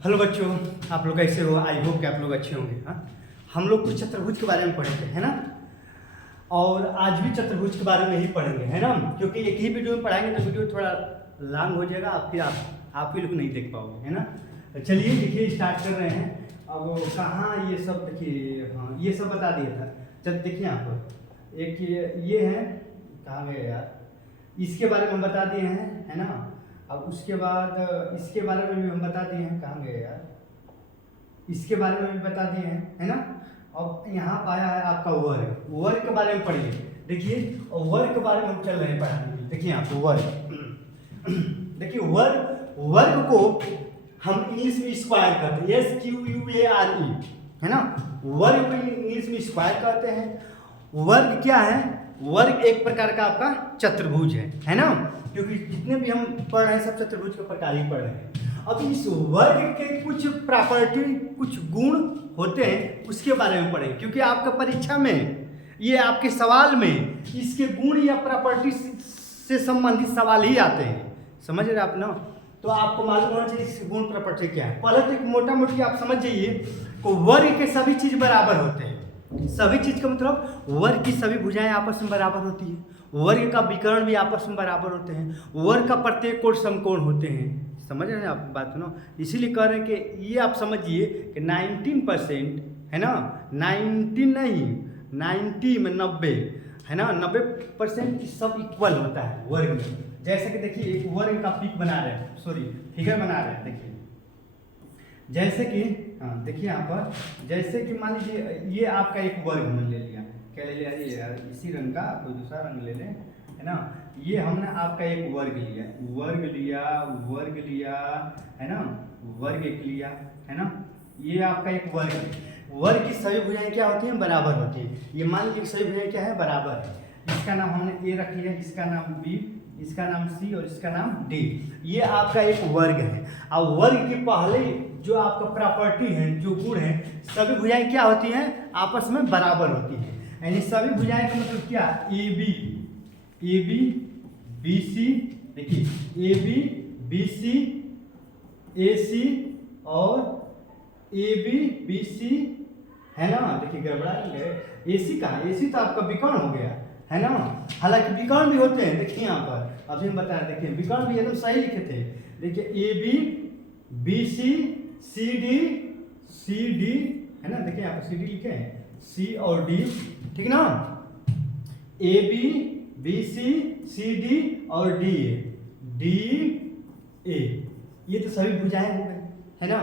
Hello बच्चों, आप लोग कैसे हो? आई होप कि आप लोग अच्छे होंगे। हाँ, हम लोग कुछ चतुर्भुज के बारे में पढ़ेंगे, है ना। और आज भी चतुर्भुज के बारे में ही पढ़ेंगे, है ना, क्योंकि एक ही वीडियो में पढ़ाएंगे तो वीडियो थोड़ा लॉन्ग हो जाएगा, फिर आप ही लोग नहीं देख पाओगे, है ना। तो चलिए देखिए, स्टार्ट कर रहे हैं। अब कहाँ ये सब देखिए, हाँ ये सब बता दिया था। चल देखिए यहाँ पर एक ये है, कहाँ गए यार, इसके बारे में हम बता दिए हैं, है ना। अब उसके बाद इसके बारे में भी हम बता दिए हैं, कहाँ गए यार, इसके बारे में भी बता दिए हैं, है ना। अब यहाँ पाया है आपका वर्ग, वर्ग के बारे में पढ़िए। देखिए वर्ग के बारे में हम चल रहे हैं पढ़ाने के लिए। देखिए यहाँ पे वर्ग, देखिए वर्ग, वर्ग को हम इंग्लिश में स्क्वायर कहते हैं, SQUARE, है ना। वर्ग को इंग्लिश में स्क्वायर कहते हैं। वर्ग क्या है? वर्ग एक प्रकार का आपका चतुर्भुज है ना, क्योंकि जितने भी हम पढ़ रहे हैं सब चतुर्भुज के प्रकार ही पढ़ रहे हैं। अब इस वर्ग के कुछ प्रॉपर्टी, कुछ गुण होते हैं, उसके बारे में पढ़ें, क्योंकि आपका परीक्षा में, ये आपके सवाल में इसके गुण या प्रॉपर्टी से संबंधित सवाल ही आते हैं, समझ रहे आप ना। तो आपको मालूम होना चाहिए इसके गुण प्रॉपर्टी क्या है। पहले तो एक मोटा मोटी आप समझ जाइए कि वर्ग के सभी चीज बराबर होते हैं। सभी चीज का मतलब वर्ग की सभी भुजाएं आपस में बराबर होती है, वर्ग का विकर्ण भी आपस में बराबर होते हैं, वर्ग का प्रत्येक कोण समकोण होते हैं। समझ रहे हैं आप बात ना। इसीलिए कह रहे हैं कि ये आप समझिए कि 19% है ना, 19 नहीं, 90 में 90 है ना, 90% सब इक्वल होता है वर्ग में। जैसे कि देखिए एक वर्ग का पिक बना रहे हैं, सॉरी फिगर बना रहे हैं। देखिए जैसे कि हाँ देखिए यहाँ पर, जैसे कि मान लीजिए ये आपका एक वर्ग हमने ले लिया, क्या ले लिया ये, इसी रंग का कोई दूसरा रंग ले लें, है ना। ये हमने आपका एक वर्ग लिया, वर्ग लिया, वर्ग लिया, है ना, वर्ग एक लिया, है ना। ये आपका एक वर्ग है। वर्ग की सभी भुजाएं क्या होती हैं? बराबर होती है। ये मान लीजिए सभी भुजाएं क्या है? बराबर है। इसका नाम हमने ए रख लिया, इसका नाम बी, इसका नाम सी और इसका नाम डी। ये आपका एक वर्ग है। अब वर्ग के पहले जो आपका प्रॉपर्टी है, जो गुण है, सभी भुजाएं क्या होती हैं? आपस में बराबर होती हैं। यानी सभी भुजाएं का मतलब क्या? ए बी बी सी, देखिए ए बी सी ए सी और ए बी सी, है ना। देखिए गड़बड़ा गए, ए सी कहाँ, ए सी तो आपका विकर्ण हो गया, है ना। हालांकि विकर्ण भी होते हैं, देखिए यहाँ पर अभी हम बता रहे, देखिए विकर्ण भी एकदम सही लिखे थे। देखिए ए बी सी डी, है ना। देखिए यहाँ पर सी डी लिखे हैं, सी और डी, ठीक ना। ए बी सी डी और डी ए, ये तो सभी भुजाएं हो गई, है ना।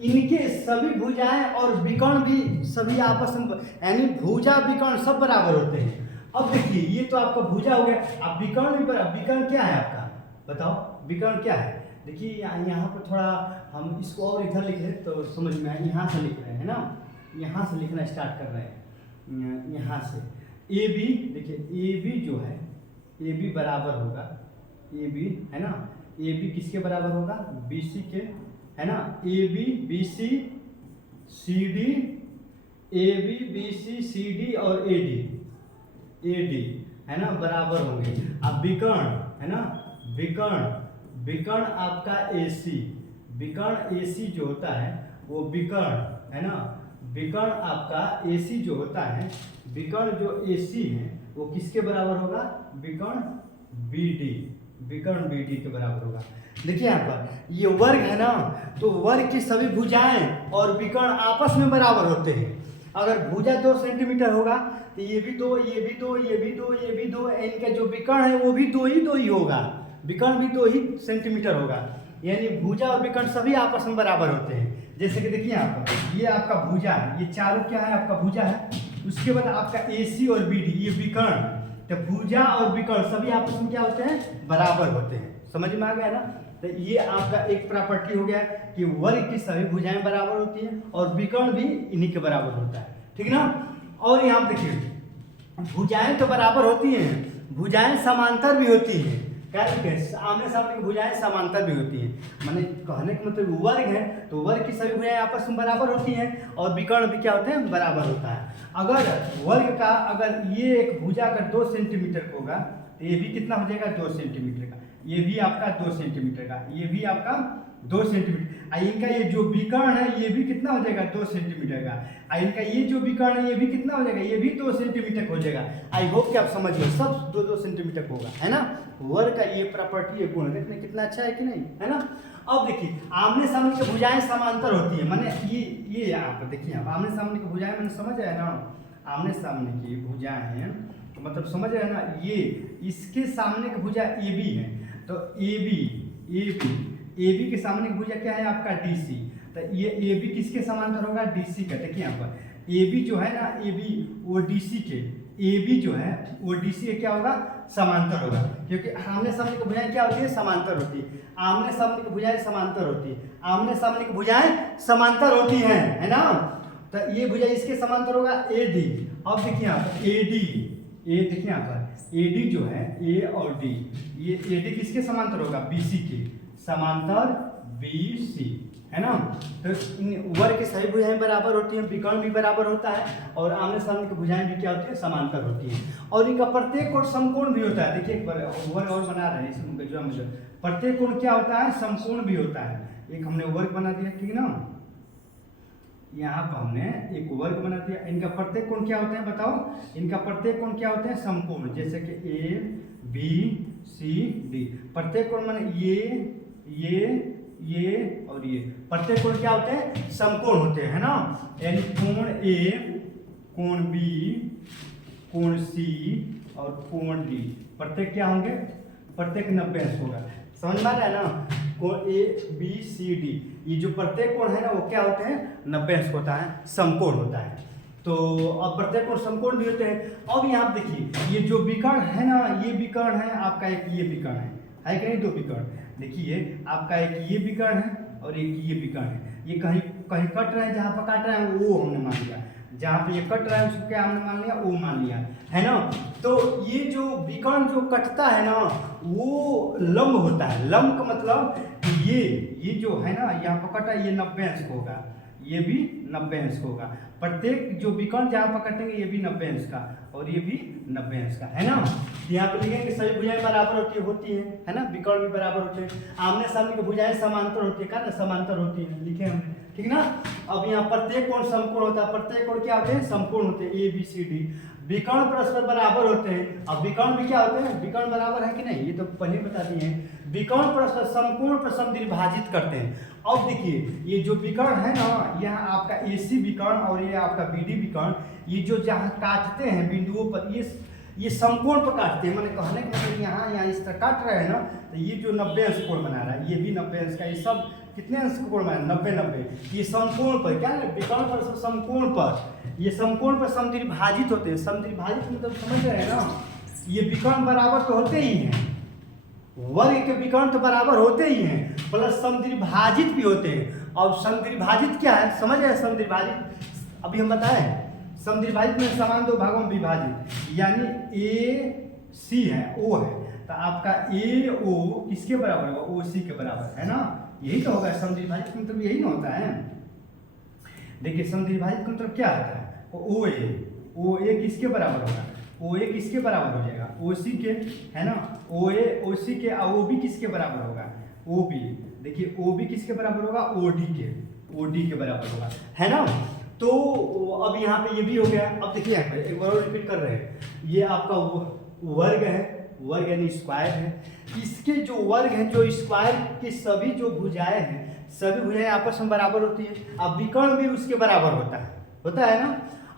इनके सभी भुजाएं और विकर्ण भी सभी आपस में, यानी भुजा विकर्ण सब बराबर होते हैं। अब देखिए ये तो आपका भुजा हो गया, अब विकर्ण भी बराबर। विकर्ण क्या है आपका, बताओ विकर्ण क्या है? देखिए यहाँ पर थोड़ा हम इसको और इधर लिख लें तो समझ में आए। यहाँ से लिख रहे हैं ना, यहाँ से लिखना स्टार्ट कर रहे हैं, यहाँ से ए बी, देखिए ए बी जो है, ए बी बराबर होगा, ए बी है ना, ए बी किसके बराबर होगा? बी सी के, है ना। A B C C D, A B C C D और ए डी, है ना, बराबर होंगे। अब विकर्ण, है ना, विकर्ण आपका ए सी, विकर्ण ए सी जो होता है वो विकर्ण, है ना, विकर्ण आपका ए सी जो होता है, विकर्ण जो ए सी है वो किसके बराबर होगा? विकर्ण बी डी के बराबर होगा। देखिए यहाँ पर ये वर्ग है ना, तो वर्ग की सभी भुजाएं और विकर्ण आपस में बराबर होते हैं। अगर भुजा 2 सेंटीमीटर होगा तो ये भी 2, ये भी 2, ये भी 2, ये भी 2, इनका जो विकर्ण है वो भी 2 ही होगा, विकर्ण भी 2 ही सेंटीमीटर होगा। यानी भुजा और विकर्ण सभी आपस में बराबर होते हैं। जैसे कि देखिए यहाँ पर ये आपका भुजा है, ये चारों क्या है? आपका भुजा है। उसके बाद आपका ए सी और बी डी, ये विकर्ण। तो भुजा और विकर्ण सभी आपस में क्या होते हैं? बराबर होते हैं। समझ में आ गया ना। तो ये आपका एक प्रॉपर्टी हो गया कि वर्ग की सभी भुजाएं बराबर होती हैं और विकर्ण भी इन्हीं के बराबर होता है, ठीक ना। और यहाँ देखिए भुजाएं तो बराबर होती हैं, भुजाएं समांतर भी होती हैं। क्या लिखे? आमने सामने की भुजाएं समांतर भी होती हैं। माने कहने का मतलब वर्ग है तो वर्ग की सभी भुजाएं आपस में बराबर होती हैं और विकर्ण भी क्या होते हैं? बराबर होता है। अगर वर्ग का, अगर ये एक भुजा अगर 2 सेंटीमीटर का होगा तो ये भी कितना हो जाएगा? 2 सेंटीमीटर का। ये भी आपका 2 सेंटीमीटर का, ये भी आपका 2 सेंटीमीटर। इनका ये जो विकर्ण है ये भी कितना हो जाएगा 2 सेंटीमीटर का। इनका ये जो विकर्ण है ये भी कितना हो जाएगा, ये भी 2 सेंटीमीटर हो जाएगा। आई होप कि आप समझ गए, सब 2-2 सेंटीमीटर होगा, है ना। वर्ग का ये प्रॉपर्टी है, गुण देखने कितना अच्छा है कि नहीं, है ना। अब देखिए आमने सामने की भुजाएं समांतर होती है, माने ये यहाँ पर देखिए आप आमने सामने की भुजाएं, मैंने समझ आया ना, आमने सामने की भुजाएं हैं तो मतलब समझ आया ना, ये इसके सामने की भुजा ए बी है, तो ए बी के सामने की भुजा क्या है आपका डी सी, तो ये ए बी किसके समांतर होगा, डी सी का। देखिए यहाँ पर ए बी जो है ना, ए बी वो डी सी के, ए बी जो है वो डी सी के क्या होगा, समांतर होगा, क्योंकि आमने सामने की भुजाएं क्या होती है, समांतर होती है। आमने सामने की भुजाएं समांतर होती है, आमने सामने की भुजाएं समांतर होती हैं, है ना। तो ये भुजा इसके समांतर होगा ए डी। अब देखिए यहाँ पर ए डी, ए देखिए यहाँ पर ए डी जो है, ए और डी, ये ए डी किसके समांतर होगा, बी सी के समांतर, बी सी, है ना। तो इन वर्ग की सभी भुजाएं बराबर होती हैं, विकर्ण भी बराबर होता है, और आमने सामने की भुजाएं भी क्या होती है, समांतर होती हैं, और इनका प्रत्येक कोण समकोण भी होता है। देखिए एक वर्ग और बना रहे हैं इसमें, जो मुझे प्रत्येक कोण क्या होता है, समकोण भी होता है। एक हमने वर्ग बना दिया, ठीक ना, यहाँ पर हमने एक वर्ग बना दिया। इनका प्रत्येक कोण क्या होते हैं बताओ, इनका प्रत्येक कोण क्या होते हैं, समकोण, जैसे कि ए बी सी डी। प्रत्येक कोण माने ये और ये प्रत्येक कोण क्या होते हैं, समकोण होते हैं, है ना। यानी कोण ए, कोण बी, कोण सी और कोण डी, प्रत्येक क्या होंगे, प्रत्येक 90 अंश होगा। समझ में आ रहा है ना, कोण ए बी सी डी, ये जो प्रत्येक कोण है ना वो क्या होते हैं, 90 अंश होता है, समकोण होता है। तो अब प्रत्येक कोण समकोण भी होते हैं। अब यहाँ देखिए ये जो विकर्ण है ना, ये विकर्ण है आपका, एक ये विकर्ण है कि नहीं, 2 विकर्ण। देखिए आपका एक ये विकर्ण है और एक ये विकर्ण है, ये कहीं कहीं कट रहे हैं, जहाँ पर काट रहे हैं वो हमने मान लिया, जहाँ पे ये कट रहा है उसको क्या हमने मान लिया, वो मान लिया, है ना। तो ये जो विकर्ण जो कटता है ना वो लंब होता है। लंब का मतलब ये जो है ना यहाँ पर कटा, ये 90 अंश होगा, ये भी 90 अंश होगा। प्रत्येक जो विकर्ण जहाँ पर कटेंगे ये भी 90 अंश का और ये भी 90 अंश का, है ना। यहाँ पे लिखेंगे सभी भुजाएं बराबर होती है ना, विकर्ण भी बराबर होते हैं। आमने सामने की भुजाएं समांतर होती है, क्या ना, समांतर होती है, लिखे हमने, ठीक ना। अब यहाँ प्रत्येक कोण समकोण होता है, प्रत्येक कोण क्या होते हैं, समकोण होते हैं, ए बी सी डी। विकर्ण परस्पर बराबर होते हैं। अब विकर्ण भी क्या होते हैं, विकर्ण बराबर है कि नहीं, ये तो पहले बता दिए हैं। विकर्ण परस्पर समकोण पर समद्विभाजित करते हैं। अब देखिए ये जो विकर्ण है ना, यहाँ आपका AC विकर्ण और ये आपका BD विकर्ण, ये जो जहाँ काटते हैं बिंदुओं पर, ये समकोण पर काटते हैं। मैंने कहने का मतलब यहाँ इस तरह काट रहे हैं ना, तो ये जो 90 अंश कोण बना रहा है ये भी 90 अंश का, ये सब कितने अंश का कोण बना, 90-90। ये समकोण पर क्या है, विकर्ण पर समकोण पर, ये समकोण पर समद्विभाजित होते हैं। समद्विभाजित मतलब समझ रहे हैं ना, ये विकर्ण बराबर तो होते ही हैं, वर्ग के विकर्ण तो बराबर होते ही हैं, प्लस समद्विभाजित भी होते हैं। और समद्विभाजित क्या है, समझ रहे हैं, समद्विभाजित अभी हम बताएं, समद्विभाजित में समान 2 भागों में विभाजित, यानी AC है, O है, तो आपका AO किसके बराबर होगा, OC के बराबर, है ना। यही तो होगा समद्विभाजित मतलब, यही ना होता है। देखिए समद्विभाजित का मतलब क्या होता है, OA किसके बराबर होगा, OA किसके बराबर हो जाएगा, OC के, है ना। OA OC के, OB किसके बराबर होगा, OB। देखिए OB किसके बराबर होगा, OD के बराबर होगा, है ना। तो अब यहाँ पे ये भी हो गया। अब देखिए यहाँ पे एक बार और रिपीट कर रहे हैं, ये आपका वर्ग है, वर्ग यानी स्क्वायर है। इसके जो वर्ग हैं, जो स्क्वायर के सभी जो भुजाएं हैं, सभी भुजाएं आपस में बराबर होती है। अब विकर्ण भी उसके बराबर होता है ना।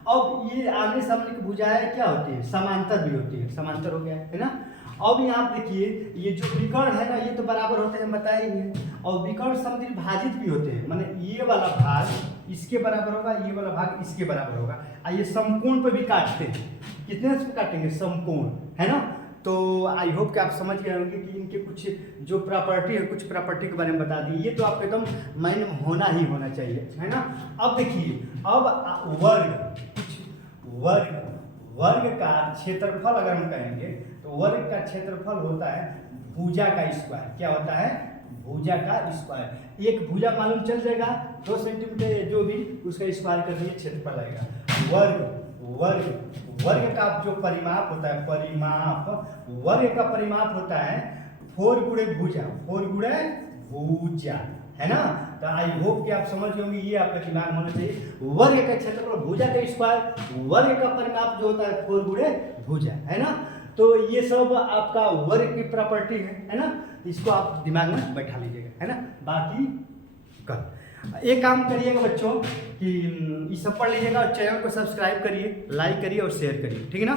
अब ये आगे सामने की भुजाएं क्या होती है, समांतर भी होती है, समांतर हो गया है ना। अब यहाँ देखिए ये जो विकर्ण है ना, ये तो बराबर होते हैं, बताएंगे। और विकर्ण समद्विभाजित भी होते हैं, माने ये वाला भाग इसके बराबर होगा, ये वाला भाग इसके बराबर होगा। और ये समकोण पर भी काटते हैं, कितने से काटेंगे, समकोण, है ना। तो आई होप कि आप समझ गए होंगे कि इनके कुछ जो प्रॉपर्टी है, कुछ प्रॉपर्टी के बारे में बता दी। ये तो आपको एकदम माइंड में होना ही होना चाहिए, है ना। अब देखिए, अब वर्ग का क्षेत्रफल अगर हम कहेंगे तो वर्ग का क्षेत्रफल होता है भुजा का स्क्वायर। क्या होता है, भुजा का स्क्वायर। एक भुजा मालूम चल जाएगा, 2 सेंटीमीटर जो भी, उसका स्क्वायर कर देंगे, क्षेत्रफल आएगा। वर्ग का जो परिमाप होता है, वर्ग का परिमाप होता है 4 गुणे भुजा, 4 गुणे भुजा, है ना। तो आई होप कि आप समझ गए होंगे, ये आपका दिमाग में होना चाहिए। वर्ग का क्षेत्रफल भुजा का स्क्वायर, वर्ग का परिमाप जो होता है 4 गुणे भुजा, है ना। तो ये सब आपका वर्ग की प्रॉपर्टी है ना। इसको आप दिमाग में बैठा लीजिएगा, है ना। बाकी कल एक काम करिएगा बच्चों कि ये सब पढ़ लीजिएगा और चैनल को सब्सक्राइब करिए, लाइक करिए और शेयर करिए, ठीक है ना।